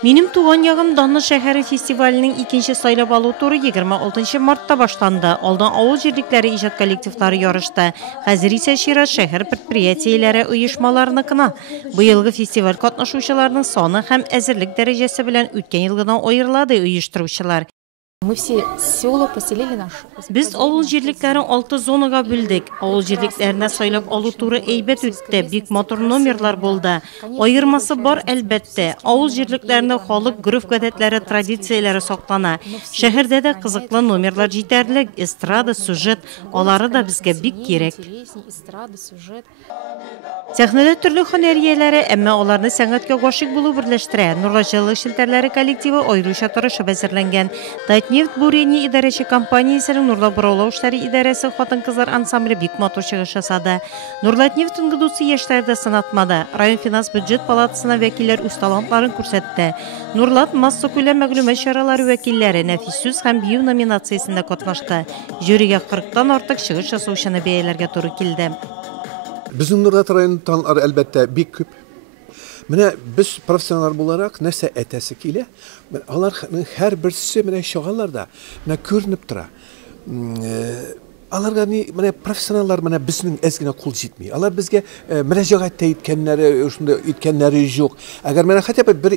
Минем туган ягым Данлы шәһәре фестиваленең икенче сайлап алу туры 26 мартта башланды. Алдан авыл җирлекләре иҗат коллективлары ярышты. Хәзер исә чират шәһәр предприятиеләре оешмаларыныкына. Быелгы фестиваль катнашучыларының саны һәм әзерлек дәрәҗәсе белән үткән елгыдан аерылады оештыручылар. Мы все села поселили наш. Без авыл җирлекләрен 6 зонага бүлдек. Авыл җирлекләренә сайлап алу туры әйбәт үтте. Бик матур номерлар булды. Аермасы бар әлбәттә. Авыл җирлекләрендә халык гөреф-гадәтләре, традицияләре саклана. Шәһәрдә дә кызыклы номерлар җитәрлек, эстрада, сюжет, алары да безгә бик кирәк. Сәхнәдә төрле һөнәрияләре, әмма аларны сәнгатькә гашыйк булу берләштерә. Нурлаҗылык шелтәрләре коллективы аеруча тырышып әзерләнгән. Татнефть Бурени идарәче компаниясенең Нурлат бораулау эшләре идарәсе хатын-кызлар ансамбле бик матур чыгыш ясады. Нурлатнефть ыңгыдусы яшьләрдә сынатмады. Район финанс бюджет палатасына вәкилләр үз талантларын күрсәтте. Нурлат масса күләм мәгълүмат чаралары вәкилләре нәфис сүз һәм бию номинациясендә катнашты. Жюригә 40тан артык чыгыш ясаучыны бәяләргә туры килде. Безнең Нурлат районы талантлары әлбәттә бик күп. Менә без профессионаллар буларак нәрсә әйтәсе килә. Аларның һәрберсе менә шагаларда менә күренеп тора. Аларга менә профессионаллар менә безнең әзгенә кул җитми. Алар безгә мөрәҗәгать иткәннәре, шунда иткәннәре юк. Әгәр менә хәтта бер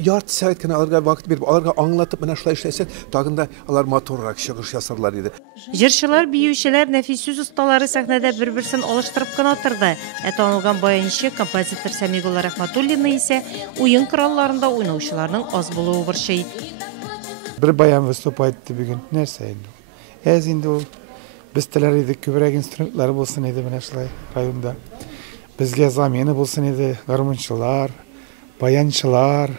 ярты сәгать кенә аларга вакыт биреп, аларга аңлатып менә шулай эшләсәк, тагында алар матуррак чыгыш ясарлар иде. Җырчылар, биючеләр, нәфис сүз осталары сәхнәдә бер-берсен алыштырып кына торды. Танылган баянчы композитор Сәмигулла Рәхмәтуллина исә уен коралларында уйнаучыларның аз булуы борчый. Бер баян выступает бүген нәрсә инде. Әз инде ул без теләр идек күбрәк инструментлар булсын иде менә шулай районда. Безгә замена булсын иде гармунчылар, баянчылар.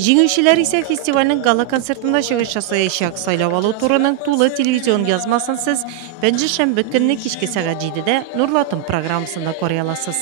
Җиңүчеләр исә фестивальнең гала концертында чыгыш ясаячак. Сайлап алу турының тулы телевизион язмасын сез пәнҗешәмбе көнне кичке сәгать 7дә Нурлатым программасында карый аласыз.